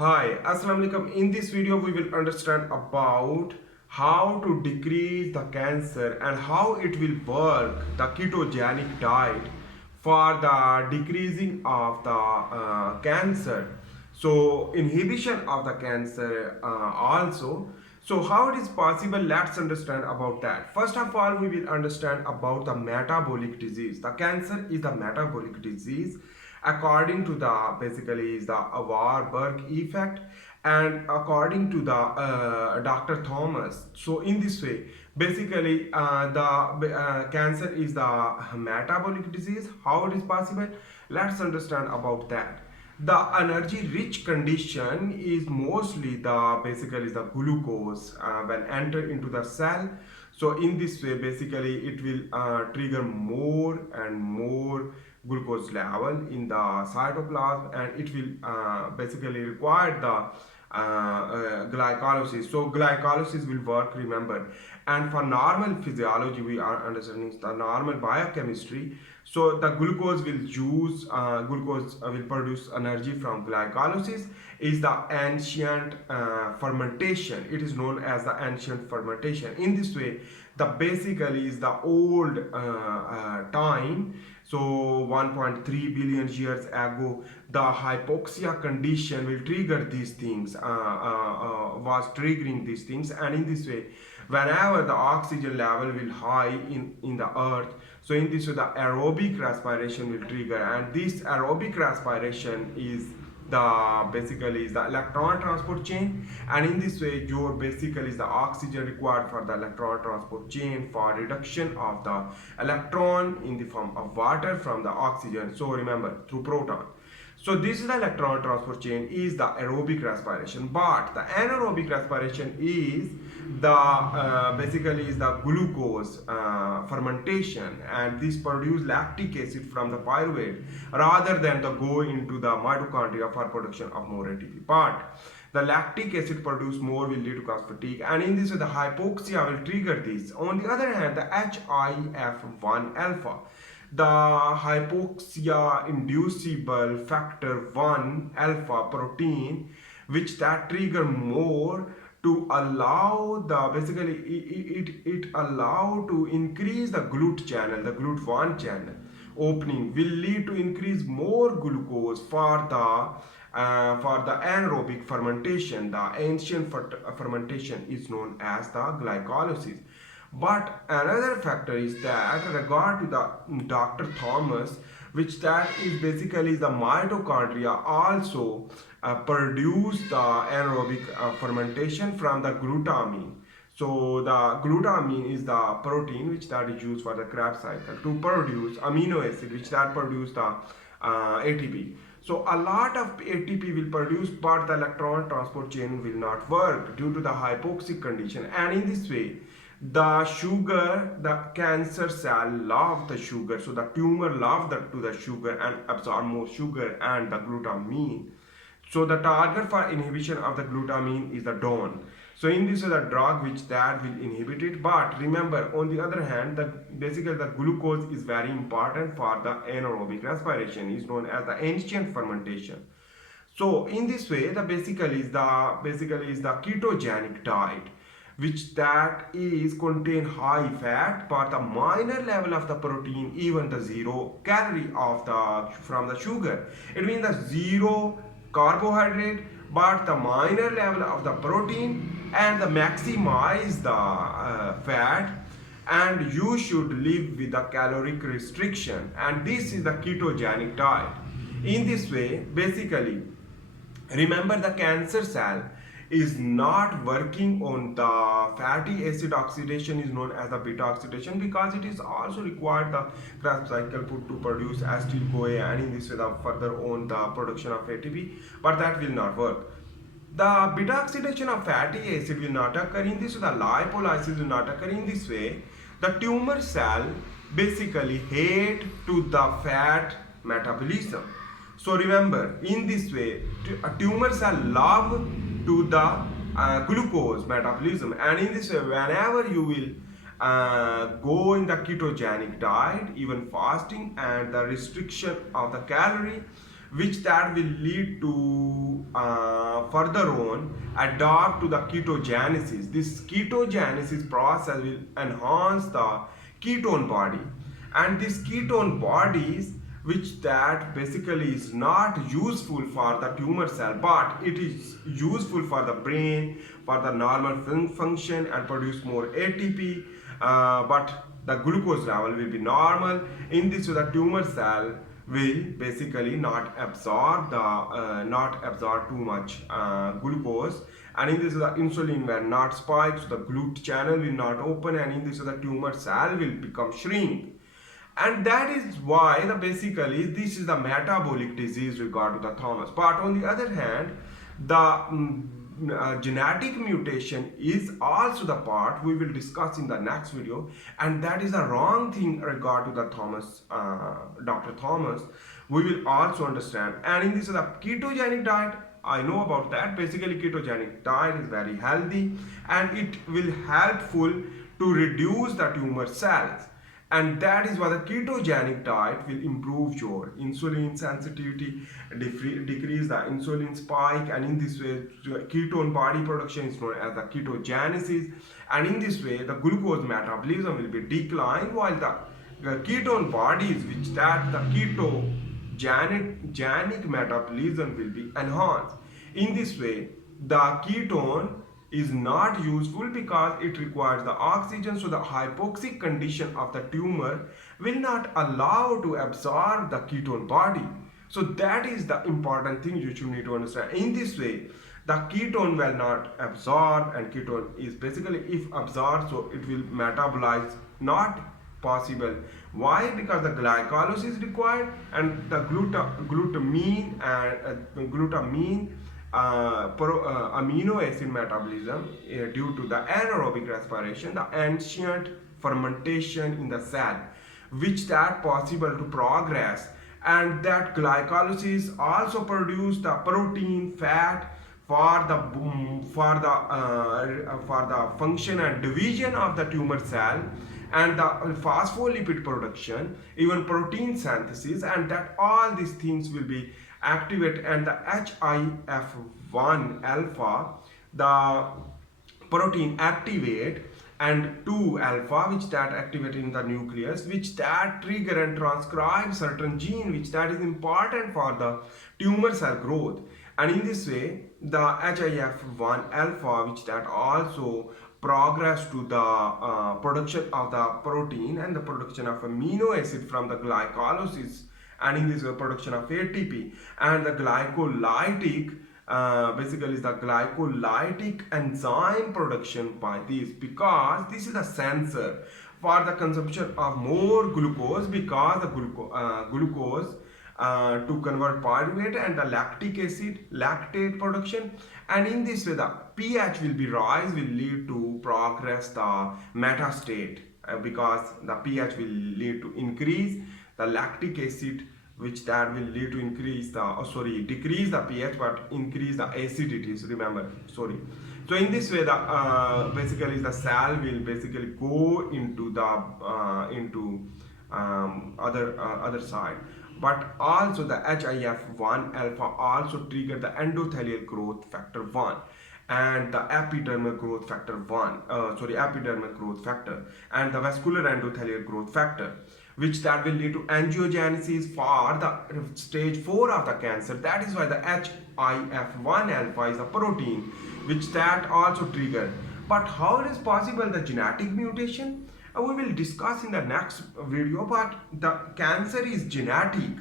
Hi, Assalamu alaikum. In this video, we will understand about how to decrease the cancer and how it will work the ketogenic diet for the decreasing of the cancer. So inhibition of the cancer also. So how it is possible? Let's understand about that. First of all, we will understand about the metabolic disease. The cancer is the metabolic disease according to the basically is the Warburg effect and according to the Dr. Thomas. So in this way, basically the cancer is the metabolic disease. How it is possible? Let's understand about that. The energy rich condition is mostly the basically the glucose when enter into the cell. So in this way, basically it will trigger more and more glucose level in the cytoplasm, and it will basically require the glycolysis. So glycolysis will work, remember. And for normal physiology, we are understanding the normal biochemistry. So the glucose will use glucose will produce energy from glycolysis is the ancient fermentation. It is known as the ancient fermentation. In this way, the basically is the old time. So 1.3 billion years ago, the hypoxia condition will trigger these things, was triggering these things. And in this way, whenever the oxygen level will high in the earth, so in this way the aerobic respiration will trigger, and this aerobic respiration is the basically is the electron transport chain, and in this way your basically is the oxygen required for the electron transport chain for reduction of the electron in the form of water from the oxygen. So remember, through proton. So this is the electron transport chain is the aerobic respiration, but the anaerobic respiration is the basically is the glucose fermentation, and this produce lactic acid from the pyruvate rather than the go into the mitochondria for production of more ATP. But the lactic acid produced more will lead to cause fatigue, and in this way the hypoxia will trigger this. On the other hand, the HIF1 alpha, the hypoxia inducible factor 1 alpha protein, which that trigger more to allow the basically it allow to increase the GLUT channel, the GLUT1 channel opening will lead to increase more glucose for the anaerobic fermentation. The ancient fermentation is known as the glycolysis. But another factor is that regard to the Dr. Thomas, which that is basically the mitochondria also produce the anaerobic fermentation from the glutamine. So the glutamine is the protein which that is used for the Krebs cycle to produce amino acid, which that produce the ATP. So a lot of ATP will produce, but the electron transport chain will not work due to the hypoxic condition. And in this way, the sugar, the cancer cell love the sugar, so the tumor love the sugar and absorb more sugar and the glutamine. So the target for inhibition of the glutamine is the DON. So in this is a drug which that will inhibit it. But remember, on the other hand, basically the glucose is very important for the anaerobic respiration, is known as the ancient fermentation. So in this way, the basically is the ketogenic diet, which that is contain high fat but the minor level of the protein, even the 0 calorie of the from the sugar. It means the 0 carbohydrate but the minor level of the protein, and the maximize the fat, and you should live with the caloric restriction, and this is the ketogenic diet. In this way, basically, remember the cancer cell is not working on the fatty acid oxidation, is known as the beta oxidation, because it is also required the Krebs cycle to produce acetyl CoA, and in this way the further on the production of ATP, but that will not work. The beta oxidation of fatty acid will not occur in this way, the lipolysis will not occur in this way. The tumor cell basically hate to the fat metabolism. So remember, in this way, a tumor cell love to the glucose metabolism, and in this way, whenever you will go in the ketogenic diet, even fasting and the restriction of the calorie, which that will lead to further on adapt to the ketogenesis. This ketogenesis process will enhance the ketone body, and these ketone bodies, which that basically is not useful for the tumor cell, but it is useful for the brain, for the normal function, and produce more ATP, but the glucose level will be normal. In this way, the tumor cell will basically not absorb too much glucose, and in this the insulin will not spike, so the GLUT channel will not open, and in this the tumor cell will become shrink. And that is why basically this is the metabolic disease regard to the thymus. But on the other hand, the genetic mutation is also the part we will discuss in the next video, and that is a wrong thing regard to the Thomas, Dr. Thomas. We will also understand. And in this is the ketogenic diet, I know about that. Basically ketogenic diet is very healthy, and it will helpful to reduce the tumor cells. And that is why the ketogenic diet will improve your insulin sensitivity, decrease the insulin spike, and in this way ketone body production is known as the ketogenesis, and in this way the glucose metabolism will be declined, while the ketone bodies, which that the ketogenic metabolism will be enhanced. In this way the ketone is not useful because it requires the oxygen, so the hypoxic condition of the tumor will not allow to absorb the ketone body. So that is the important thing you should need to understand. In this way the ketone will not absorb, and ketone is basically if absorbed, so it will metabolize not possible. Why? Because the glycolysis is required, and the glutamine amino acid metabolism due to the anaerobic respiration, the ancient fermentation in the cell, which that possible to progress, and that glycolysis also produce the protein, fat for the function and division of the tumor cell, and the phospholipid production, even protein synthesis, and that all these things will be activate, and the HIF1 alpha, the protein activate, and 2 alpha, which that activate in the nucleus, which that trigger and transcribe certain gene, which that is important for the tumor cell growth. And in this way the HIF1 alpha, which that also progress to the production of the protein and the production of amino acid from the glycolysis, and in this production of ATP, and the glycolytic basically is the glycolytic enzyme production by this, because this is a sensor for the consumption of more glucose, because the glucose to convert pyruvate and the lactic acid lactate production, and in this way the pH will be rise, will lead to progress the metastate, because the pH will lead to increase the lactic acid, which that will lead to increase the decrease the pH but increase the acidities, remember, so in this way the basically the cell will basically go into the other side. But also the HIF1 alpha also trigger the endothelial growth factor 1 and the epidermal growth factor epidermal growth factor, and the vascular endothelial growth factor, which that will lead to angiogenesis for the stage 4 of the cancer. That is why the HIF1 alpha is a protein which that also trigger. But how it is possible the genetic mutation? We will discuss in the next video, but the cancer is genetic.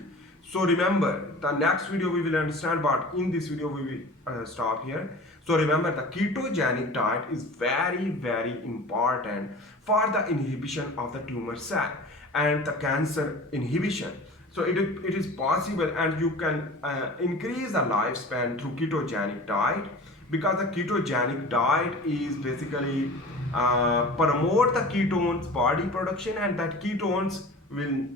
So remember, the next video we will understand, but in this video we will stop here. So remember, the ketogenic diet is very, very important for the inhibition of the tumor cell and the cancer inhibition. So it is possible, and you can increase the lifespan through ketogenic diet, because the ketogenic diet is basically promote the ketones body production, and that ketones will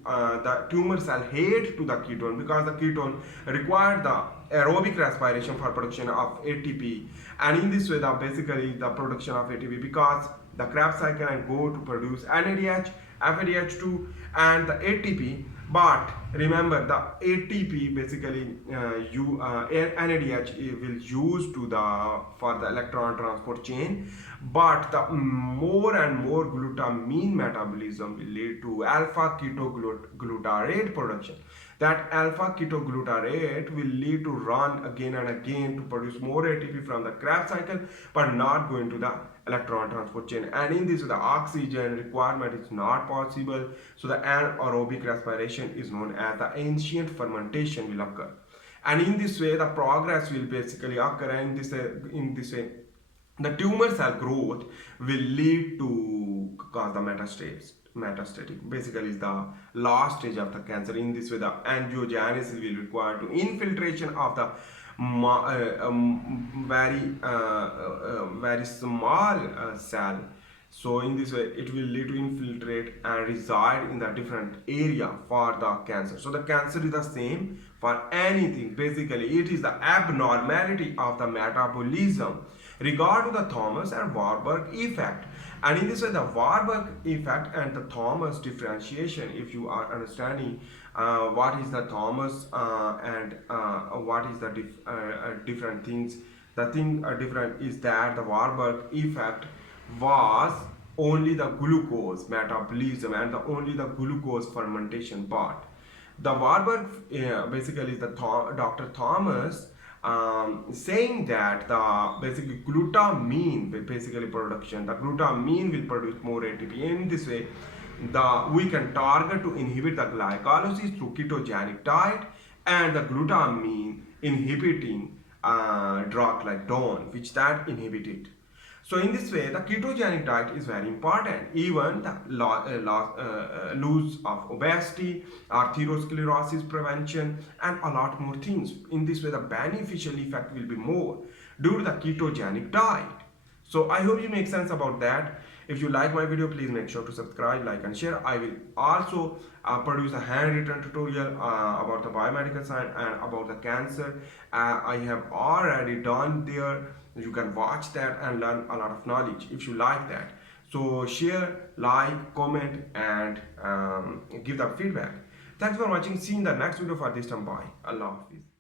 the tumor cell hate to the ketone, because the ketone require the aerobic respiration for production of ATP, and in this way the basically the production of ATP, because the Krebs cycle and go to produce NADH, FADH2 and the ATP, But remember, the ATP basically NADH will use to the for the electron transport chain, but the more and more glutamine metabolism will lead to alpha ketoglutarate production. That alpha ketoglutarate will lead to run again and again to produce more ATP from the Krebs cycle, but not going to the electron transport chain. And in this, the oxygen requirement is not possible. So the anaerobic respiration is known as the ancient fermentation will occur. And in this way, the progress will basically occur. And in this way, the tumor cell growth will lead to cause the metastatic basically is the last stage of the cancer. In this way, the angiogenesis will require to infiltration of the very small cell. So in this way, it will lead to infiltrate and reside in the different area for the cancer. So the cancer is the same for anything. Basically, it is the abnormality of the metabolism regard to the Thomas and Warburg effect. And in this way, the Warburg effect and the Thomas differentiation, if you are understanding what is the Thomas and what is the different things, the thing different is that the Warburg effect was only the glucose metabolism and only the glucose fermentation part. The Warburg basically is the Dr. Thomas saying that the basically glutamine basically production, the glutamine will produce more ATP. In this way, we can target to inhibit the glycolysis through ketogenic diet and the glutamine inhibiting drug like DON, which that inhibited. So in this way, the ketogenic diet is very important. Even the loss of obesity, arteriosclerosis prevention, and a lot more things. In this way, the beneficial effect will be more due to the ketogenic diet. So I hope you make sense about that. If you like my video, please make sure to subscribe, like, and share. I will also produce a handwritten tutorial about the biomedical science and about the cancer. I have already done there. You can watch that and learn a lot of knowledge if you like that. So share, like, comment, and give that feedback. Thanks for watching. See you in the next video for this time. Bye. Allah Hafiz.